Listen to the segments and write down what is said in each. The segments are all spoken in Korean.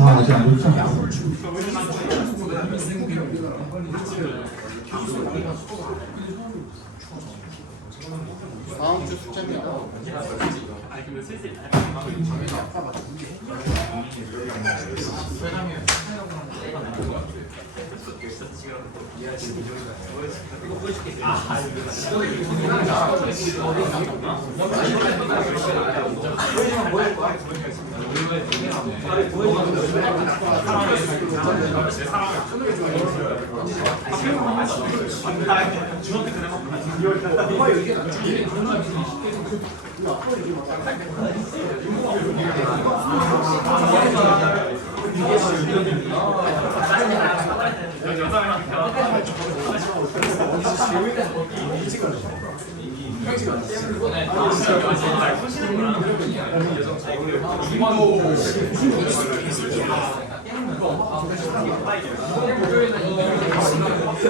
아직 안 됐죠? 다음 주 숙제입니다.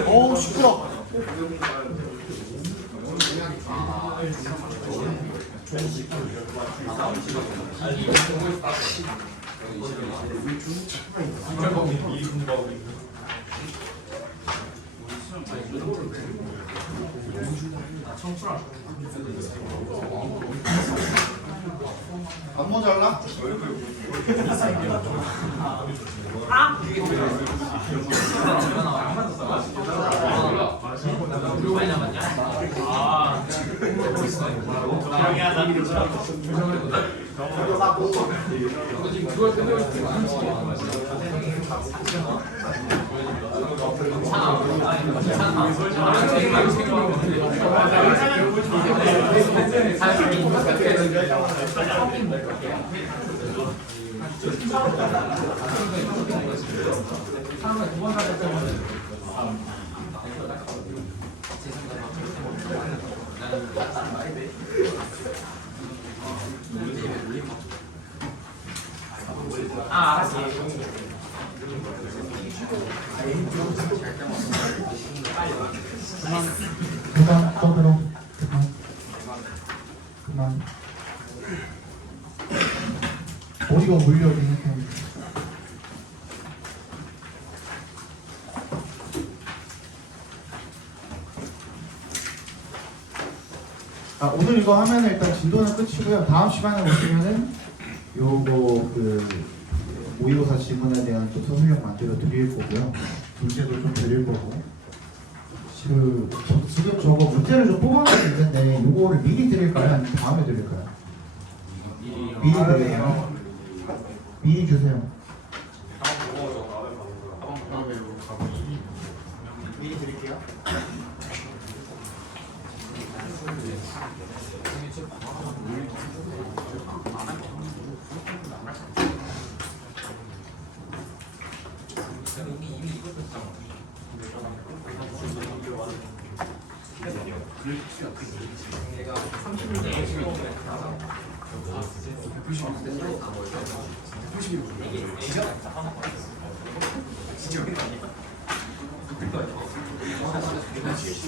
어우 시끄러. 안 모자라? 그만 떠들어. 그만. 어디가 물려 생각해. 오늘 이거 하면 일단 진도는 끝이고요. 다음 시간에 오시면은 요거 모의고사 질문에 대한 또 서술형 만들어 드릴 거고요. 문제도 좀 드릴 거고. 지금 저거 문제를 좀 뽑아놓은 있는데 요거를 미리 드릴까요? 아니면 다음에 드릴까요? 미리 드려요. 미리 주세요. 미리 드릴게요.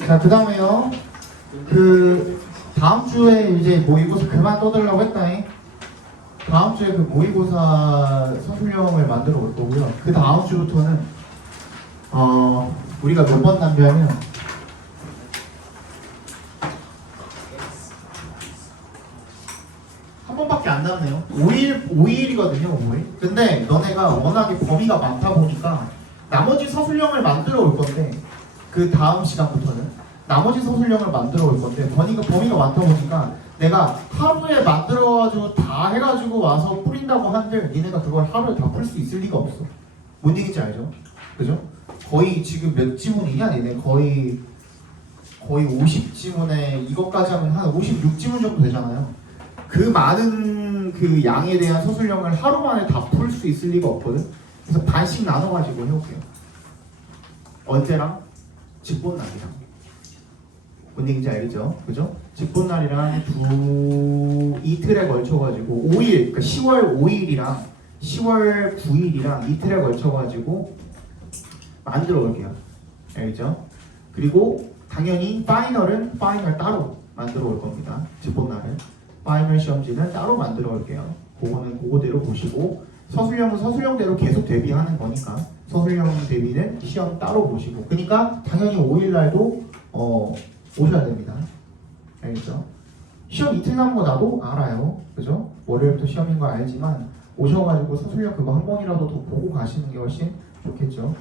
자, 그 다음에요. 다음 주에 이제 모의고사 그만 떠들라고 했다잉. 다음 주에 그 모의고사 서술형을 만들어 올 거고요. 그 다음 주부터는 우리가 몇 번 남겨하면 한 번밖에 안 남네요. 5일이거든요, 5일. 근데 너네가 워낙에 범위가 많다 보니까 나머지 서술형을 만들어 올 건데 그 다음 시간부터는 나머지 서술형을 만들어 올 건데 범위가 많다 보니까 내가 하루에 만들어가지고 다 해가지고 와서 뿌린다고 한들 니네가 그걸 하루에 다 풀 수 있을 리가 없어. 뭔 얘기인지 알죠? 그죠? 거의 지금 몇 지문이냐 니네? 거의 50지문에 이것까지 하면 한 56지문 정도 되잖아요. 그 많은 그 양에 대한 서술형을 하루 만에 다 풀 수 있을 리가 없거든. 그래서 반씩 나눠가지고 해볼게요. 언제랑? 직본날이랑. 뭔 얘기인지 알겠죠? 그죠? 직본날이랑 이틀에 걸쳐가지고 5일, 그러니까 10월 5일이랑 10월 9일이랑 이틀에 걸쳐가지고 만들어 올게요. 알겠죠? 그리고 당연히 파이널은 파이널 따로 만들어 올 겁니다. 집본날은 파이널 시험지는 따로 만들어 올게요. 그거는 그거대로 보시고 서술형은 서술형대로 계속 대비하는 거니까 서술형 대비는 시험 따로 보시고 그러니까 당연히 5일날도 오셔야 됩니다. 알겠죠? 시험 이틀 남은 거 나도 알아요. 그죠? 월요일부터 시험인 거 알지만 오셔가지고 서술형 그거 한 번이라도 더 보고 가시는 게 훨씬 좋겠죠.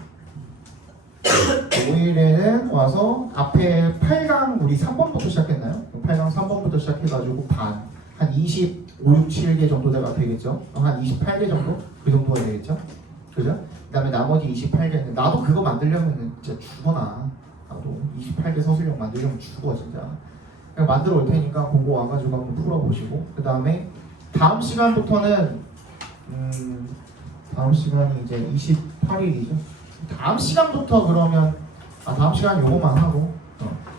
5일에는 와서 앞에 8강 우리 3번부터 시작했나요? 8강 3번부터 시작해가지고 반 한 25, 6, 7개 정도가 되겠죠? 한 28개 정도? 그 정도가 되겠죠? 그죠? 그 다음에 나머지 28개는 나도 그거 만들려면 진짜 죽어나. 나도 28개 서술형 만들려면 죽어 진짜. 그냥 만들어 올 테니까 그거 와가지고 한번 풀어보시고 그 다음에 다음 시간부터는 다음 시간이 이제 28일이죠. 다음 시간부터 그러면 다음 시간 요거만 하고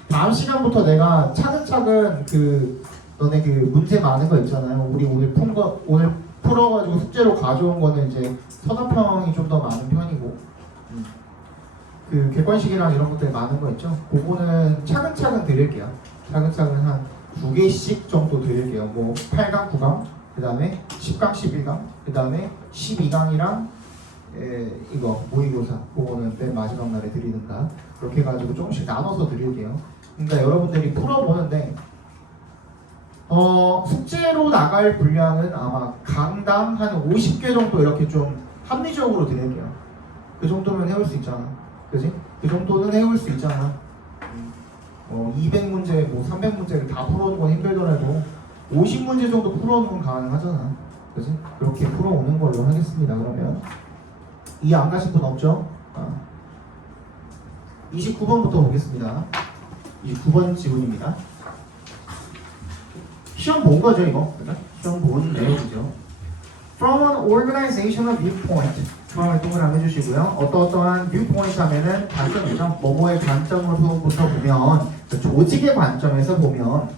다음 시간부터 내가 차근차근 그 너네 그 문제 많은 거 있잖아요. 우리 오늘 푼 거 오늘 풀어가지고 숙제로 가져온 거는 이제 서답형이 좀 더 많은 편이고 그 객관식이랑 이런 것들 많은 거 있죠. 그거는 차근차근 드릴게요. 차근차근 한 2개씩 정도 드릴게요. 뭐 8강, 9강, 그 다음에 10강, 11강, 그 다음에 12강이랑 이거 모의고사 그거는 맨 마지막 날에 드리든가 그렇게 해가지고 조금씩 나눠서 드릴게요. 그러니까 여러분들이 풀어보는데 숙제로 나갈 분량은 아마 강당 한 50개 정도 이렇게 좀 합리적으로 드릴게요. 그 정도면 해올 수 있잖아. 그지? 그 정도는 해올 수 있잖아. 200문제, 뭐 300문제를 다 풀어오는 건 힘들더라도 50문제 정도 풀어오는 건 가능하잖아. 그지? 그렇게 풀어오는 걸로 하겠습니다. 그러면 이해 안 가신 분 없죠? 29번부터 보겠습니다. 29번 지문입니다. 시험 본 거죠, 이거? 그죠? 시험 본 내용이죠. From an organizational viewpoint. 처음에 동그라미 해주시고요. 어떠한 viewpoint 하면은 관점이죠. 뭐뭐의 관점으로부터 보면, 조직의 관점에서 보면,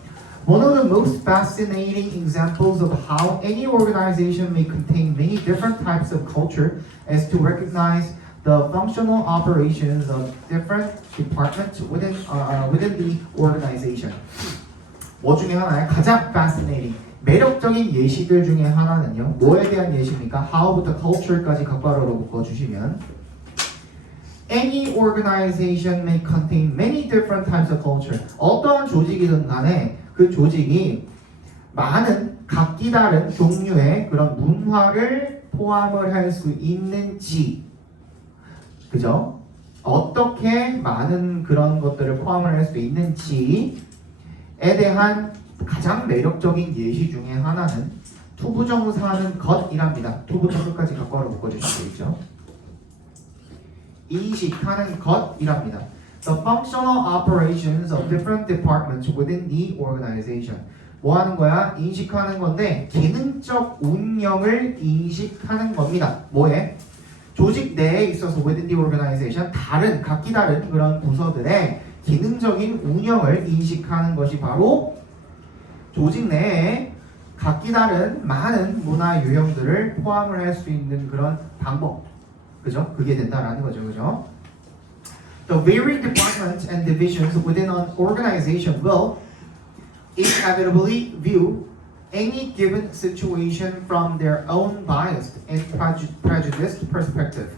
one of the most fascinating examples of how any organization may contain many different types of culture is to recognize the functional operations of different departments within the organization. 뭐 중에 하나요? 가장 fascinating, 매력적인 예시들 중에 하나는요. 뭐에 대한 예시입니까? how부터 culture까지 각괄호로 묶어주시면 Any organization may contain many different types of culture. 어떠한 조직이든 간에 그 조직이 많은 각기 다른 종류의 그런 문화를 포함을 할 수 있는지, 그죠? 어떻게 많은 그런 것들을 포함을 할 수 있는지에 대한 가장 매력적인 예시 중에 하나는 투부정사는 것이랍니다. 투부터 끝까지 각괄호 묶어주시면 되겠죠. 인식하는 것이랍니다. The functional operations of different departments within the organization. 뭐 하는 거야? 인식하는 건데 기능적 운영을 인식하는 겁니다. 뭐에? 조직 내에 있어서 within the organization 다른 각기 다른 그런 부서들의 기능적인 운영을 인식하는 것이 바로 조직 내에 각기 다른 많은 문화 유형들을 포함을 할 수 있는 그런 방법, 그죠? 그게 된다라는 거죠, 그죠? The varied departments and divisions within an organization will inevitably view any given situation from their own biased and prejudiced perspective.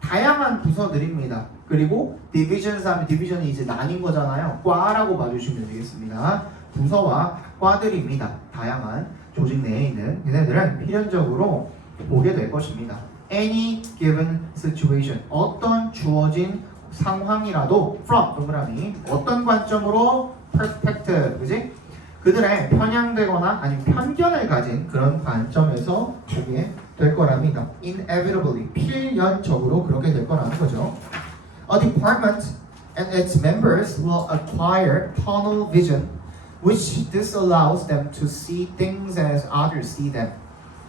다양한 부서들입니다. 그리고 divisions 하면 division이 이제 나뉜 거잖아요. 과라고 봐주시면 되겠습니다. 부서와 과들입니다. 다양한 조직 내에 있는 얘네들은 필연적으로 보게 될 것입니다. Any given situation, 어떤 주어진 상황이라도 from 동그라미 어떤 관점으로 perspective, 그지? 그들의 편향되거나 아니면 편견을 가진 그런 관점에서 보게 될 거랍니다. Inevitably, 필연적으로 그렇게 될 거라는 거죠. A department and its members will acquire tunnel vision, which disallows them to see things as others see them.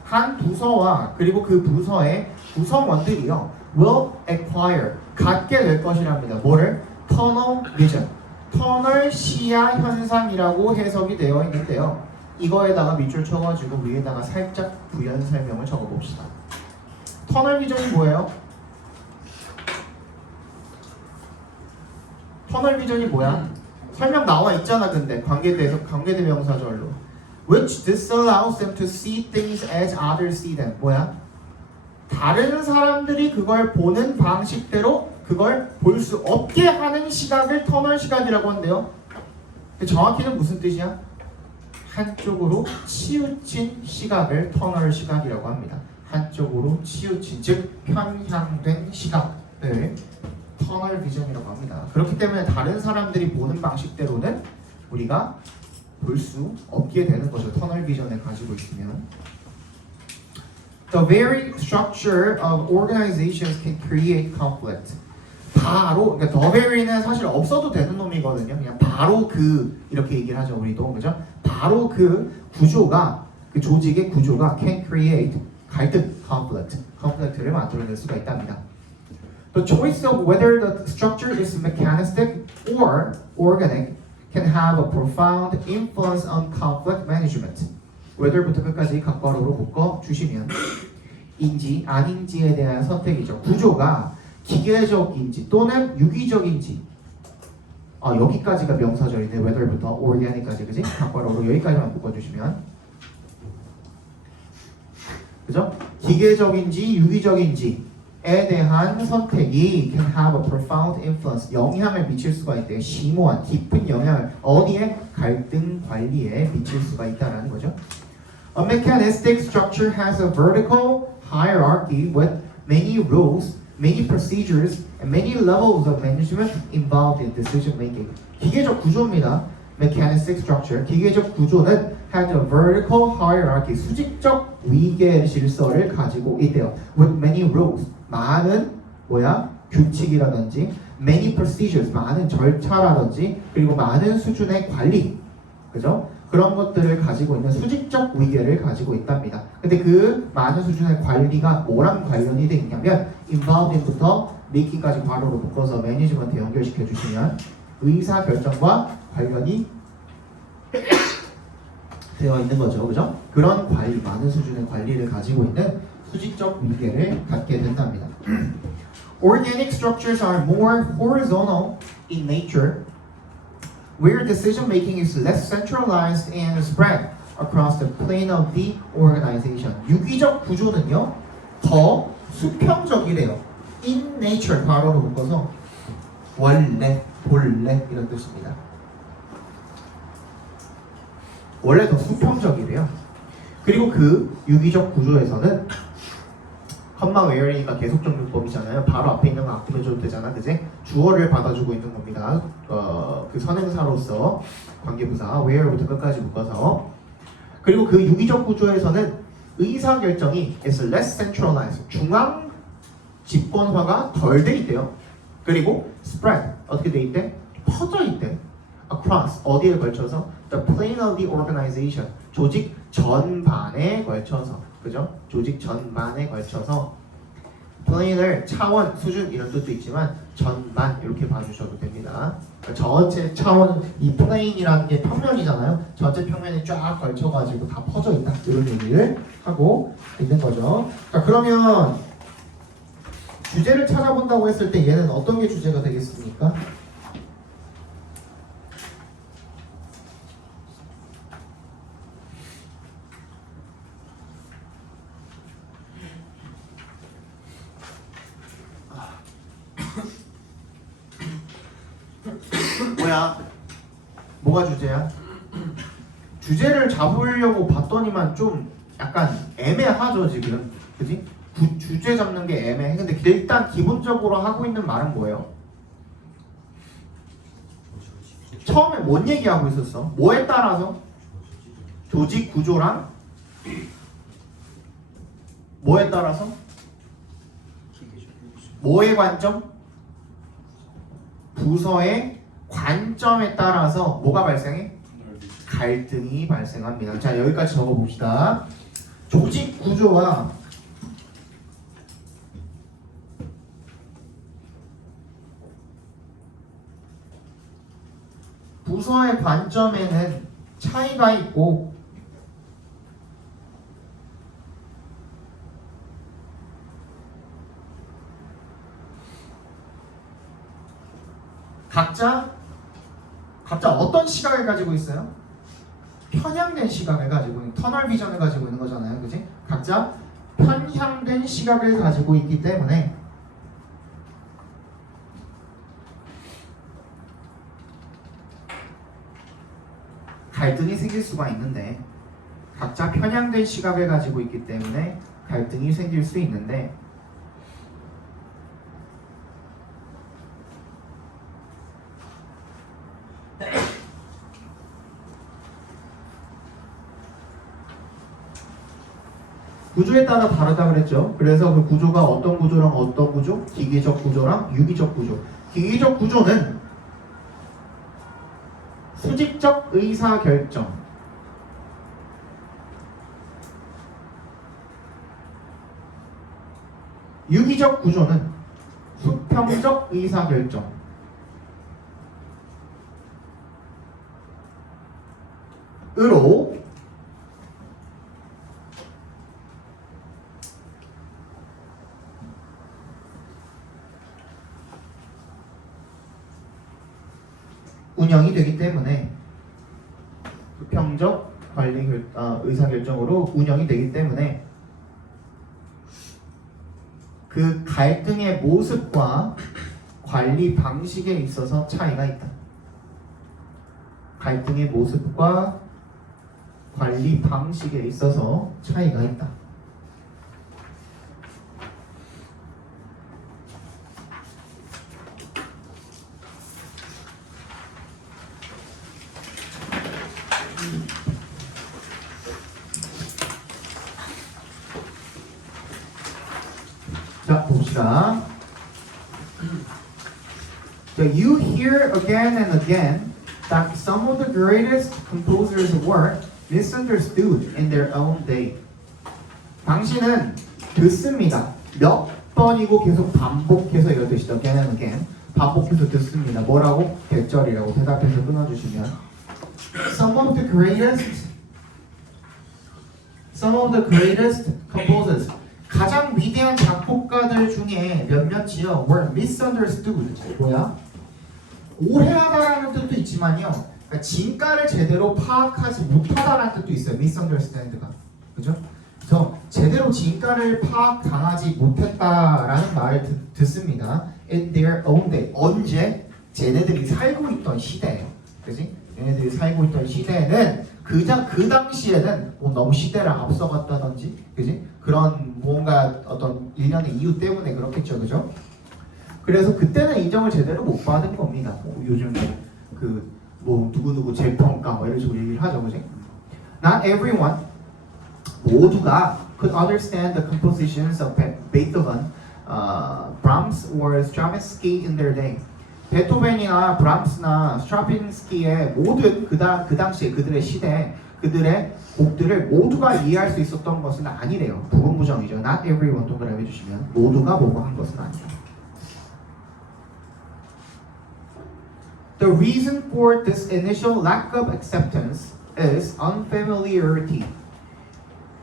한 부서와 그리고 그 부서의 구성원들이요 will acquire, 갖게 될 것이랍니다. 뭐를? tunnel vision. 터널 시야 현상이라고 해석이 되어 있는데요. 이거에다가 밑줄 쳐가지고 위에다가 살짝 부연 설명을 적어봅시다. 터널 비전이 뭐예요? 터널 비전이 뭐야? 설명 나와 있잖아. 근데 관계대명사절로 which disallows them to see things as others see them. 뭐야? 다른 사람들이 그걸 보는 방식대로 그걸 볼 수 없게 하는 시각을 터널 시각이라고 한대요. 정확히는 무슨 뜻이야? 한쪽으로 치우친 시각을 터널 시각이라고 합니다. 한쪽으로 치우친, 즉 편향된 시각을 터널 비전이라고 합니다. 그렇기 때문에 다른 사람들이 보는 방식대로는 우리가 볼 수 없게 되는 거죠. 터널 비전을 가지고 있으면. The very structure of organizations can create conflict. 바로 그러니까 the very는 사실 없어도 되는 놈이거든요. 그냥 바로 그 이렇게 얘기를 하죠. 우리도 그죠? 바로 그 구조가 그 조직의 구조가 can create 갈등, conflict를 만들어낼 수가 있답니다. The choice of whether the structure is mechanistic or organic can have a profound influence on conflict management. whether부터 끝까지 각괄호로 묶어 주시면 인지 아닌지에 대한 선택이죠. 구조가 기계적인지 또는 유기적인지 여기까지가 명사절이네. whether부터 organic까지 그지? 각괄호로 여기까지만 묶어주시면 그죠? 기계적인지 유기적인지에 대한 선택이 can have a profound influence 영향을 미칠 수가 있대요. 심오한 깊은 영향을 어디에? 갈등 관리에 미칠 수가 있다는 거죠. A mechanistic structure has a vertical hierarchy with many rules, many procedures, and many levels of management involved in decision making. 기계적 구조입니다. Mechanistic structure, 기계적 구조는 has a vertical hierarchy, 수직적 위계 질서를 가지고 있대요. With many rules, 많은 규칙이라든지, many procedures, 많은 절차라든지, 그리고 많은 수준의 관리, 그죠? 그런 것들을 가지고 있는 수직적 위계를 가지고 있답니다. 근데 그 많은 수준의 관리가 뭐랑 관련이 돼 있냐면 involved in부터 make까지 괄호로 묶어서 매니지먼트 연결시켜 주시면 의사 결정과 관련이 되어 있는 거죠. 그죠? 그런 관리, 많은 수준의 관리를 가지고 있는 수직적 위계를 갖게 된답니다. Organic structures are more horizontal in nature, where decision making is less centralized and spread across the plane of the organization. 유기적 구조는요, 더 수평적이래요. In nature, 괄호로 묶어서 원래, 본래 이런 뜻입니다. 원래 더 수평적이래요. 그리고 그 유기적 구조에서는 컴마 웨어리니까 계속적용법이잖아요. 바로 앞에 있는 거 앞으로 되잖아, 그지? 주어를 받아주고 있는 겁니다. 그 선행사로서 관계부사 where부터 끝까지 묶어서. 그리고 그 유기적 구조에서는 의사 결정이 is less centralized, 중앙 집권화가 덜 돼 있대요. 그리고 spread 어떻게 돼 있대? 퍼져 있대. across 어디에 걸쳐서? the plane of the organization, 조직 전반에 걸쳐서. 그죠? 조직 전반에 걸쳐서. plane을 차원, 수준 이런 뜻도 있지만 전반 이렇게 봐주셔도 됩니다. 전체 차원, 이 plane이라는 게 평면이잖아요. 전체 평면에 쫙 걸쳐가지고 다 퍼져 있다 이런 얘기를 하고 있는 거죠. 자, 그러면 주제를 찾아본다고 했을 때 얘는 어떤 게 주제가 되겠습니까? 뭐가 주제야? 주제를 잡으려고 봤더니만 좀 약간 애매하죠 지금, 그지? 주제 잡는 게 애매해. 근데 일단 기본적으로 하고 있는 말은 뭐예요? 처음에 뭔 얘기하고 있었어? 뭐에 따라서? 조직 구조랑 뭐에 따라서? 뭐의 관점? 부서의 관점에 따라서 뭐가 발생해? 갈등이 발생합니다. 자, 여기까지 적어봅시다. 조직 구조와 부서의 관점에는 차이가 있고 각자 어떤 시각을 가지고 있어요? 편향된 시각을 가지고 있는 터널 비전을 가지고 있는 거잖아요, 그지? 각자 편향된 시각을 가지고 있기 때문에 갈등이 생길 수가 있는데 각자 편향된 시각을 가지고 있기 때문에 갈등이 생길 수 있는데 구조에 따라 다르다 그랬죠. 그래서 그 구조가 어떤 구조랑 어떤 구조? 기계적 구조랑 유기적 구조. 기계적 구조는 수직적 의사결정, 유기적 구조는 수평적 의사결정. 으로 운영이 되기 때문에 수평적 의사결정으로 운영이 되기 때문에 그 갈등의 모습과 관리 방식에 있어서 차이가 있다. 갈등의 모습과 관리 방식에 있어서 차이가 있다. 자, 봅시다. So you hear again and again that some of the greatest composers were misunderstood in their own day. 당신은 듣습니다. 몇 번이고 계속 반복해서 이런 뜻이죠. again and again. 반복해서 듣습니다. 뭐라고? 대절이라고 대답해서 끊어주시면 Some of the greatest composers 가장 위대한 작곡가들 중에 몇몇이요 were misunderstood. 뭐야? 오해하다라는 뜻도 있지만요. 그러니까 진가를 제대로 파악하지 못하다라는 뜻도 있어요. misunderstand가. 그죠? 그래서 제대로 진가를 파악당하지 못했다라는 말을 듣습니다. In their own day. 언제? 쟤네들이 살고 있던 시대에. 그지? 얘네들이 살고 있던 시대에는 그 당시에는 뭐 너무 시대를 앞서갔다든지, 그지? 그런 뭔가 어떤 일련의 이유 때문에 그렇겠죠, 그죠? 그래서 그때는 인정을 제대로 못 받은 겁니다. 뭐 요즘 뭐 누구누구 재평가 뭐 이런 식으로 얘기를 하죠, 그지? Not everyone 모두가 could understand the compositions of Beethoven, Brahms or Stravinsky in their day. 베토벤이나 브람스나 스트라빈스키의 모든 그 당시에 그들의 시대에 그들의 곡들을 모두가 이해할 수 있었던 것은 아니래요. 부분부정이죠. Not everyone 동그라미 해주시면 모두가 뭐고 한 것은 아니에요. The reason for this initial lack of acceptance is unfamiliarity.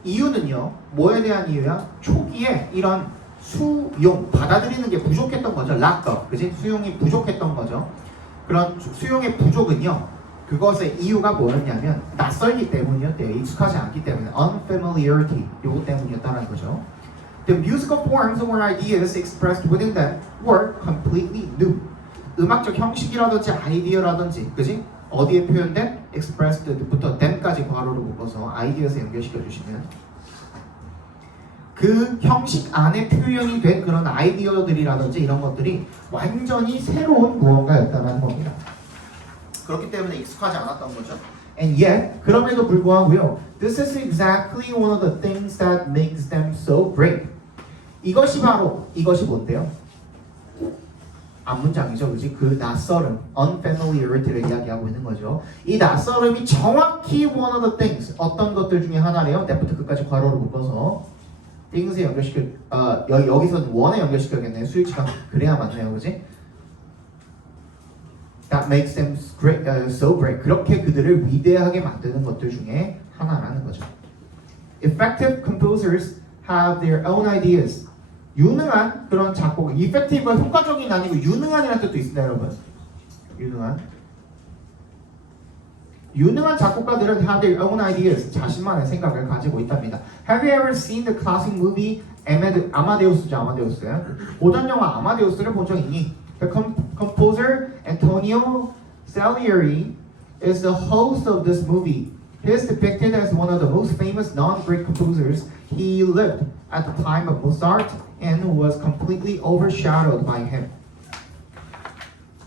이유는요. 뭐에 대한 이유야? 초기에 이런 수용, 받아들이는 게 부족했던 거죠. lack of, 그지? 수용이 부족했던 거죠. 그런 수용의 부족은요. 그것의 이유가 뭐였냐면 낯설기 때문이었대요. 익숙하지 않기 때문에 unfamiliarity, 요거 때문이었다는 거죠. The musical forms or ideas expressed within them were completely new. 음악적 형식이라든지 아이디어라든지, 그지? 어디에 표현된 expressed부터 them까지 괄호로 묶어서 아이디어에서 연결시켜 주시면 그 형식 안에 표현이 된 그런 아이디어들이라든지 이런 것들이 완전히 새로운 무언가였다는 겁니다. 그렇기 때문에 익숙하지 않았던 거죠. And yet, 그럼에도 불구하고요, this is exactly one of the things that makes them so great. 이것이 뭔데요? 앞문장이죠, 그지? 그 낯설음, unfamiliarity를 이야기하고 있는 거죠. 이 낯설음이 정확히 one of the things, 어떤 것들 중에 하나래요. 때부터 끝까지 괄호로 묶어서 things에 연결시켜, 여기서는 one에 연결시켜야겠네요. 수일치가 그래야 맞네요, 그지? That makes them great, so great. 그렇게 그들을 위대하게 만드는 것들 중에 하나라는 거죠. Effective composers have their own ideas. 유능한 그런 작곡, effective가 효과적인 아니고 유능한이라는 뜻도 있습니다, 여러분. 유능한 작곡가들은 have their own ideas. 자신만의 생각을 가지고 있답니다. Have you ever seen the classic movie 아마데우스죠, 아마데우스. 오전 영화 아마데우스를 본 적 있니? The composer Antonio Salieri is the host of this movie. He is depicted as one of the most famous non-Greek composers. He lived at the time of Mozart and was completely overshadowed by him.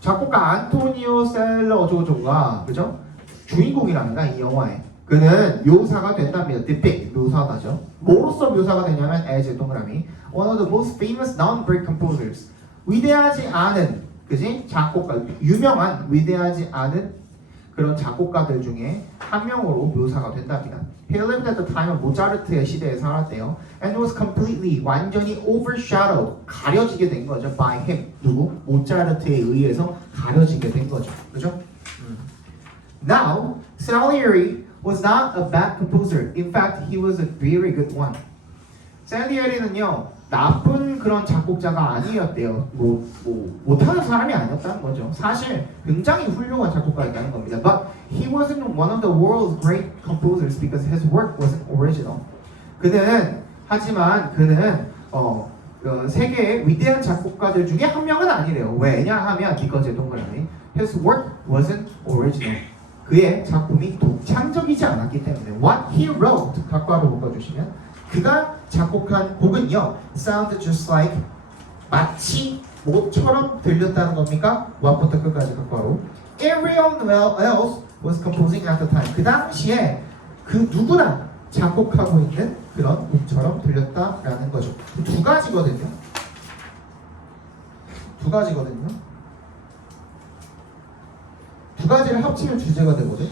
작곡가 안토니오 셀러 어쩌고저쩌고가 그죠? 주인공이랍니다. 이 영화에. 그는 묘사가 된답니다. depict 묘사가죠. 뭐로서 묘사가 되냐면 as 동그라미 one of the most famous non-Greek composers. 위대하지 않은 그지? 작곡가 유명한 위대하지 않은 그런 작곡가들 중에 한 명으로 묘사가 된답니다. He lived at the time of 모차르트의 시대에 살았대요. And was completely 완전히 overshadowed 가려지게 된 거죠. By him 누구? 모차르트에 의해서 가려지게 된 거죠. 그죠? Now Salieri was not a bad composer. In fact, he was a very good one. 셀리에리는요 나쁜 그런 작곡자가 아니었대요. 못하는 사람이 아니었다는 거죠. 사실 굉장히 훌륭한 작곡가였다는 겁니다. But he wasn't one of the world's great composers because his work wasn't original. 하지만 그는 세계의 위대한 작곡가들 중에 한 명은 아니래요. 왜냐하면 because 동그라미 his work wasn't original. 그의 작품이 독창적이지 않았기 때문에. What he wrote 각과로 묶어주시면 그가 작곡한 곡은요 sound just like 마치 뭐처럼 들렸다는 겁니까? What부터 끝까지 각과로 Everyone else was composing at the time. 그 당시에 그 누구나 작곡하고 있는 그런 곡처럼 들렸다라는 거죠. 두 가지거든요. 두 가지를 합치면 주제가 되거든.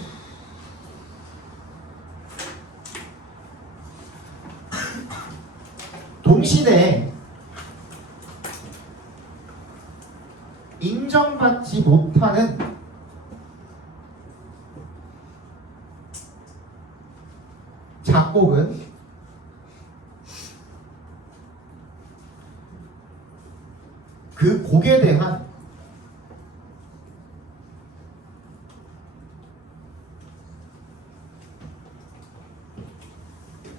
동시대에 인정받지 못하는 작곡은 그 곡에 대한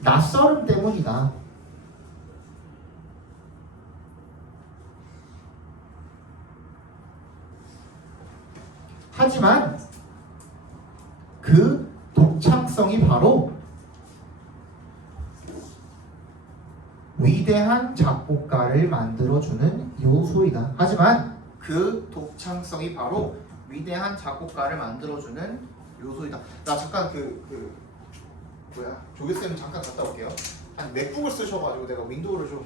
낯설음 때문이다. 하지만 그 독창성이 바로 위대한 작곡가를 만들어주는 요소이다. 하지만 그 독창성이 바로 위대한 작곡가를 만들어주는 요소이다. 나 잠깐 조교쌤 잠깐 갔다 올게요. 한 맥북을 쓰셔가지고 내가 윈도우를 좀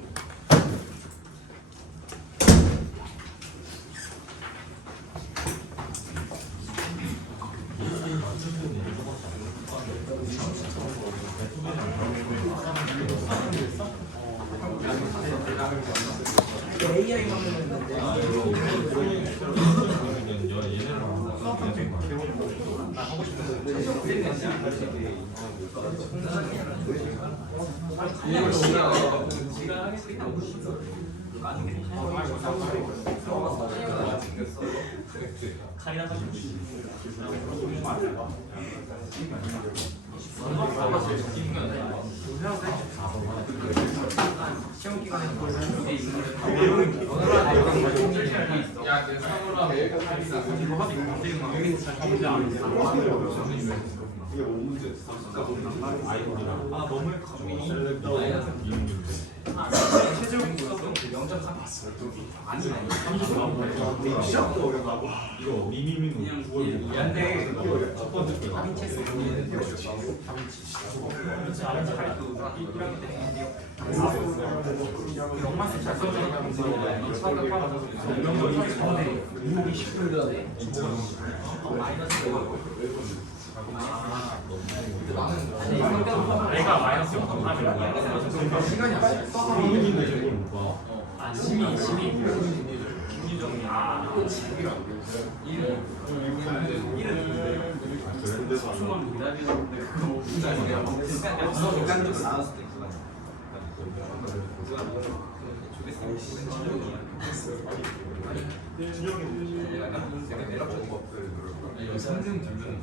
이거 미미미는 9월 첫 번째 거. 내가 마이너스 0.3이라고 시간이 안 심의 김유정이 일은 수만 기다리는데 그거 못 기다려. 나왔을 때 성능 들면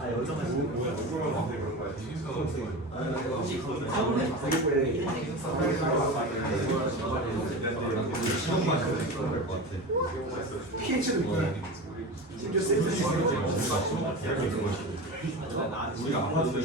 우리가 안 받으면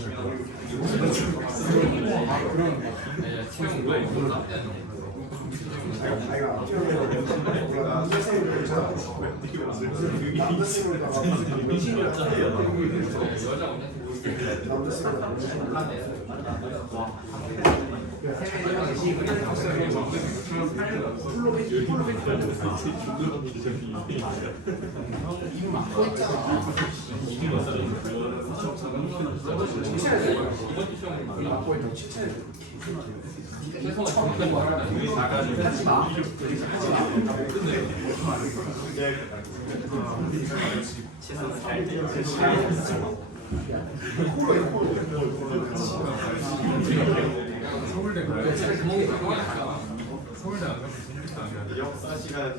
서울대 가야 서울대 안 가면 진짜 안 가야 역사 시간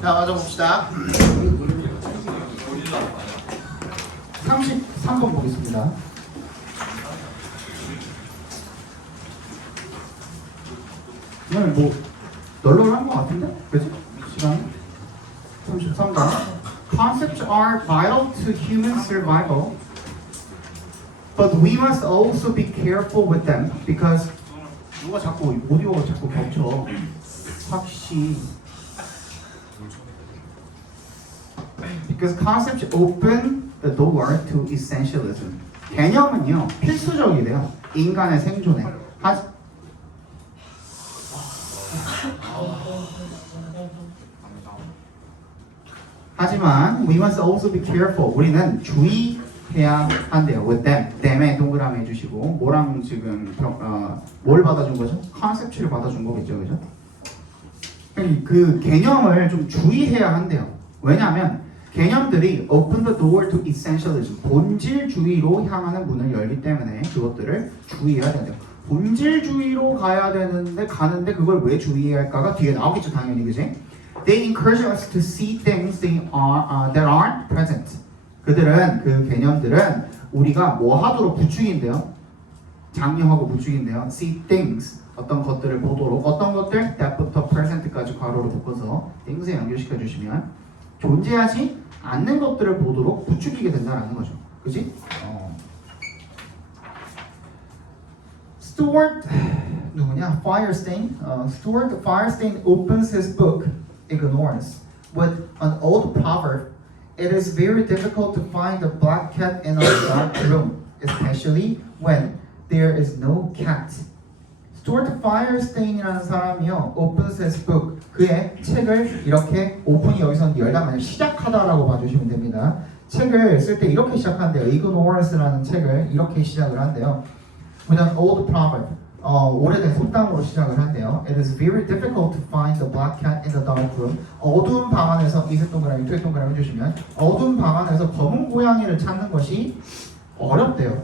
자, 맞아 봅시다. 33번 보겠습니다. 오늘 뭐 널널한 것 같은데? 그지? 시간 33번. Concepts are vital to human survival, but we must also be careful with them because 누가 자꾸 오디오가 자꾸 겹쳐. 확시. Because concepts open the door to essentialism. 개념은요 필수적이래요. 인간의 생존에. 하지만 we must also be careful. 우리는 주의해야 한대요. With them. them에 동그라미 해주시고 뭐랑 지금 뭘 받아준 거죠? 컨셉트를 받아준 거겠죠, 그죠? 그 개념을 좀 주의해야 한대요. 왜냐하면 개념들이 open the door to essentialism. 본질주의로 향하는 문을 열기 때문에 그것들을 주의해야 된대요. 본질주의로 가는데 그걸 왜 주의해야 할까가 뒤에 나오겠죠, 당연히, 그지? They encourage us to see things that aren't present. 그들은 그 개념들은 우리가 뭐 하도록 부추긴대요. 장려하고 부추긴대요. See things. 어떤 것들을 보도록. 어떤 것들? that부터 present까지 괄호로 묶어서 things에 연결시켜 주시면 존재하지 않는 것들을 보도록 부추기게 된다는 거죠. 그지? Stuart 누구냐? Firestein. Stuart Firestein opens his book Ignorance with an old proverb. It is very difficult to find a black cat in a dark room, especially when there is no cat. Stuart Firestein이라는 사람이요, opens his book. 그의 책을 이렇게 오픈이 여기서는 열다 만약 시작하다라고 봐주시면 됩니다. 책을 쓸 때 이렇게 시작한대요. Ignorance라는 책을 이렇게 시작을 한대요. with an old proverb. 오래된 속담으로 시작을 한대요. It is very difficult to find the black cat in the dark room. 어두운 방 안에서 이색 동그라미, 투색 동그라미 해주시면 어두운 방 안에서 검은 고양이를 찾는 것이 어렵대요.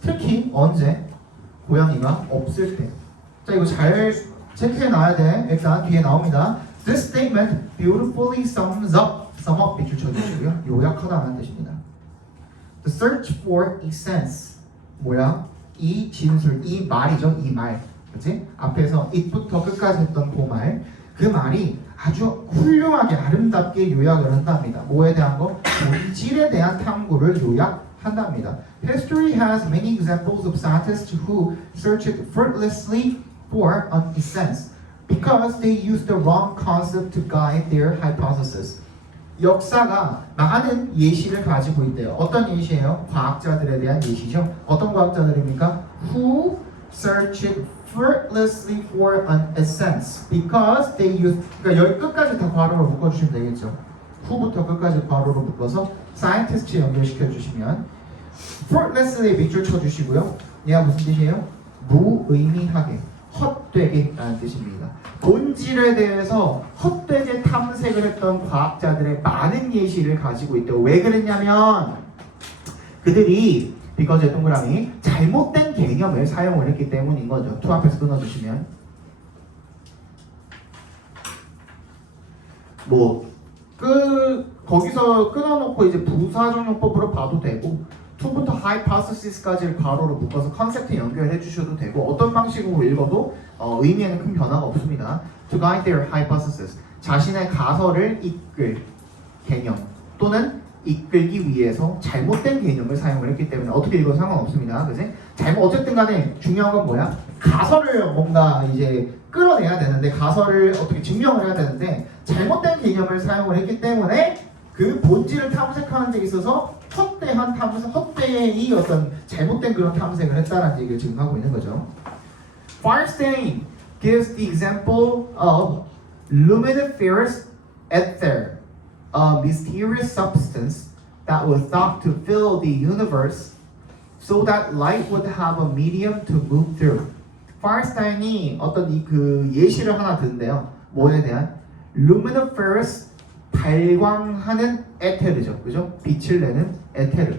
특히 언제? 고양이가 없을 때. 자, 이거 잘 체크해 놔야 돼. 일단 뒤에 나옵니다. This statement beautifully sums up. sum up 밑줄 쳐주시고요. 요약하다는 뜻입니다. The search for essence. 뭐야? 이 진술, 이 말이죠. 이 말. 그치? 앞에서 it부터 끝까지 했던 그 말. 그 말이 아주 훌륭하게 아름답게 요약을 한답니다. 뭐에 대한 거? 본질에 대한 탐구를 요약한답니다. History has many examples of scientists who searched fruitlessly for an essence because they used the wrong concept to guide their hypothesis. 역사가 많은 예시를 가지고 있대요. 어떤 예시예요? 과학자들에 대한 예시죠. 어떤 과학자들입니까? Who searched fruitlessly for an essence because they used. 그러니까 여기 끝까지 다 괄호로 묶어주시면 되겠죠. who부터 끝까지 괄호로 묶어서 scientist 연결시켜 주시면 fruitlessly 밑줄 쳐주시고요. 얘가 무슨 뜻이에요? 무의미하게, 헛되게 라는 뜻입니다. 본질에 대해서 헛되게 탐색을 했던 과학자들의 많은 예시를 가지고 있대요. 왜 그랬냐면 그들이 because 동그라미 잘못된 개념을 사용을 했기 때문인 거죠. to 앞에서 끊어주시면 거기서 끊어놓고 이제 부사적용법으로 봐도 되고 to부터 hypothesis까지를 괄호로 묶어서 컨셉트 연결해 주셔도 되고 어떤 방식으로 읽어도 의미에는 큰 변화가 없습니다. To guide their hypothesis. 자신의 가설을 이끌 개념 또는 이끌기 위해서 잘못된 개념을 사용을 했기 때문에 어떻게 읽어도 상관없습니다. 그지? 어쨌든 간에 중요한 건 뭐야? 가설을 뭔가 이제 끌어내야 되는데 가설을 어떻게 증명을 해야 되는데 잘못된 개념을 사용을 했기 때문에 그 본질을 탐색하는 데 있어서 헛되한 탐색, 헛되이 어떤 잘못된 그런 탐색을 했다는 얘기를 지금 하고 있는 거죠. Feinstein gives the example of luminiferous ether, a mysterious substance that was thought to fill the universe so that light would have a medium to move through. Feinstein이 어떤 그 예시를 하나 드는데요. 뭐에 대한? luminiferous 발광하는 에테르죠. 그죠? 빛을 내는 에테르.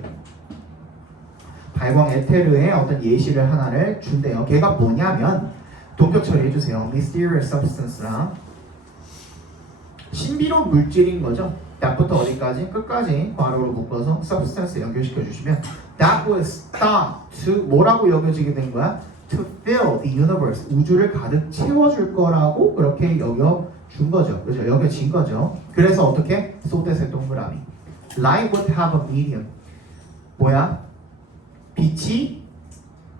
발광 에테르의 어떤 예시를 하나를 준대요. 걔가 뭐냐면 동격 처리해주세요. mysterious substance랑 신비로운 물질인 거죠. that부터 어디까지? 끝까지 괄호로 묶어서 substance 연결시켜 주시면 that was thought to 뭐라고 여겨지게 된 거야? to fill the universe. 우주를 가득 채워줄 거라고 그렇게 여겨준 거죠. 그렇죠? 여겨진 거죠. 그래서 어떻게? 소댓의 동그라미. Light would have a medium. 뭐야? 빛이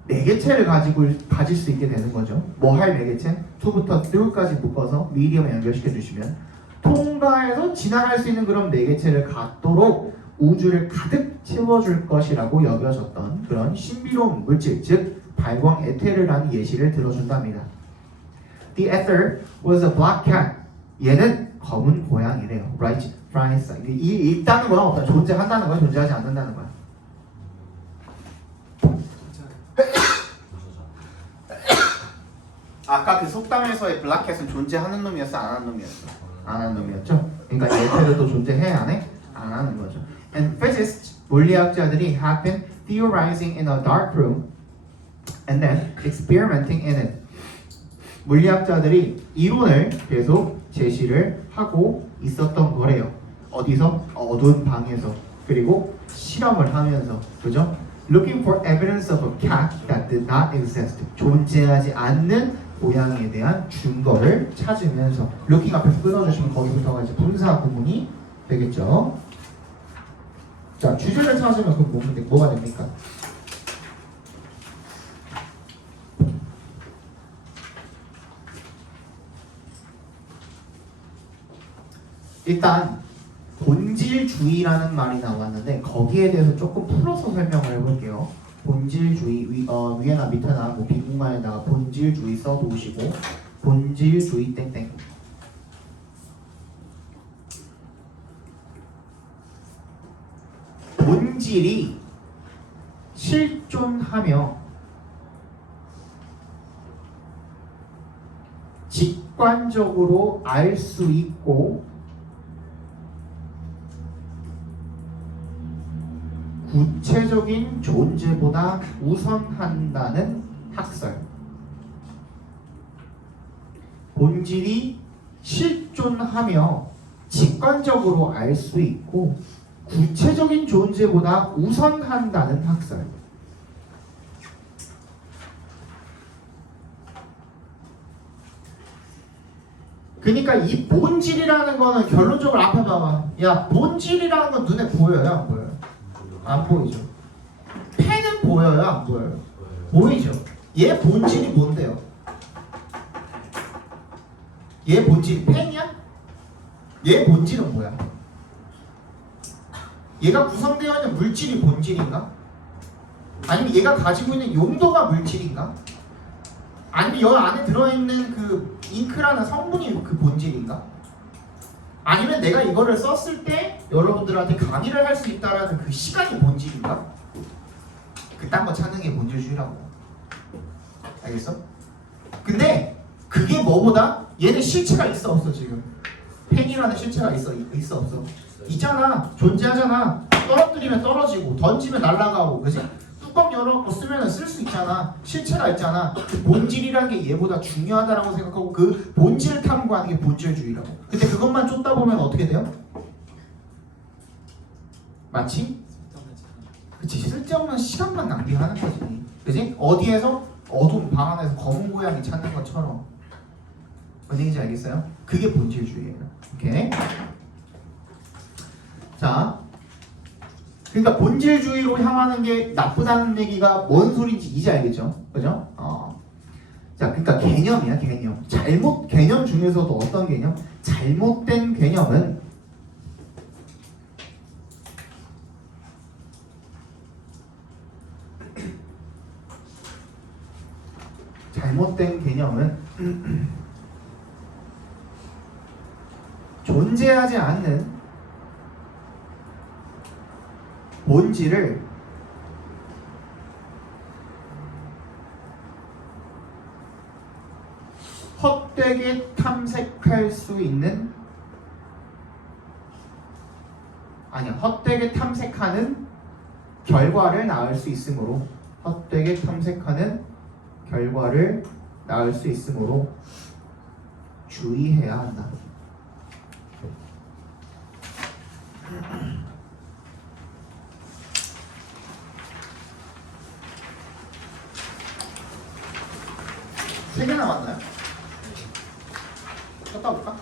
매개체를 가질 수 있게 되는 거죠. 뭐 할 매개체? to부터 through까지 묶어서 medium 연결시켜 주시면 통과해서 지나갈 수 있는 그런 매개체를 갖도록 우주를 가득 채워줄 것이라고 여겨졌던 그런 신비로운 물질, 즉 발광 에테르라는 예시를 들어준답니다. The ether was a black cat. 얘는 검은 고양이래요. Right? 이 있다는 건 어떤 존재한다는 거야, 존재하지 않는다는 거야. 아까 그 속담에서의 블랙캣은 존재하는 놈이었어, 안 하는 놈이었어? 안 하는 놈이었죠. 그러니까 에테르도 존재해, 안 해? 안 하는 거죠. And physicists, 물리학자들이 have been theorizing in a dark room and then experimenting in it. 물리학자들이 이론을 계속 제시를 하고 있었던 거래요. 어디서? 어두운 방에서. 그리고 실험을 하면서. 그죠? Looking for evidence of a cat that did not exist. 존재하지 않는 고양이에 대한 증거를 찾으면서. Looking 앞에서 끊어주시면 거기부터가 이제 분사 구문이 되겠죠. 자, 주제를 찾으면 그럼 뭐가 됩니까? 일단 본질주의라는 말이 나왔는데 거기에 대해서 조금 풀어서 설명을 해볼게요. 본질주의 위에나 밑에나 뭐 빈공간에다가 본질주의 써두시고 본질주의 땡땡. 본질이 실존하며 직관적으로 알 수 있고 구체적인 존재보다 우선한다는 학설. 본질이 실존하며 직관적으로 알 수 있고 구체적인 존재보다 우선한다는 학설. 그러니까 이 본질이라는 거는 결론적으로 앞에 봐봐. 야, 본질이라는 건 눈에 보여요, 안 보여요? 안 보이죠. 펜은 보여요, 안 보여요? 보이죠. 얘 본질이 뭔데요? 얘 본질이 펜이야? 얘 본질은 뭐야? 얘가 구성되어 있는 물질이 본질인가? 아니면 얘가 가지고 있는 용도가 물질인가? 아니면 여기 안에 들어있는 그 잉크라는 성분이 그 본질인가? 아니면 내가 이거를 썼을 때 여러분들한테 강의를 할 수 있다라는 그 시간이 본질인가? 그딴 거 찾는 게 본질주의라고. 알겠어? 근데 그게 뭐보다 얘는 실체가 있어 없어 지금? 펜이라는 실체가 있어 없어? 있잖아. 존재하잖아. 떨어뜨리면 떨어지고 던지면 날아가고 그지? 뚜껑 열어갖고 쓰면 쓸 수 있잖아. 실체가 있잖아. 그 본질이라는 게 얘보다 중요하다라고 생각하고 그 본질을 탐구하는 게 본질주의라고. 근데 그것만 쫓다 보면 어떻게 돼요? 마치? 그치, 쓸데없는 시간만 낭비하는 거지. 그지? 어디에서? 어두운 방 안에서 검은 고양이 찾는 것처럼. 뭔 얘기인지 알겠어요? 그게 본질주의예요. 오케이? 자, 그러니까 본질주의로 향하는 게 나쁘다는 얘기가 뭔 소리인지 이제 알겠죠? 그죠? 자, 그러니까 개념이야, 개념. 잘못 개념 중에서도 어떤 개념? 잘못된 개념은 존재하지 않는 본질을 헛되게 탐색할 수 있는 헛되게 탐색하는 결과를 낳을 수 있으므로 헛되게 탐색하는 결과를 낳을 수 있으므로 주의해야 한다. 세 개 남았나요? 쳤다 볼까?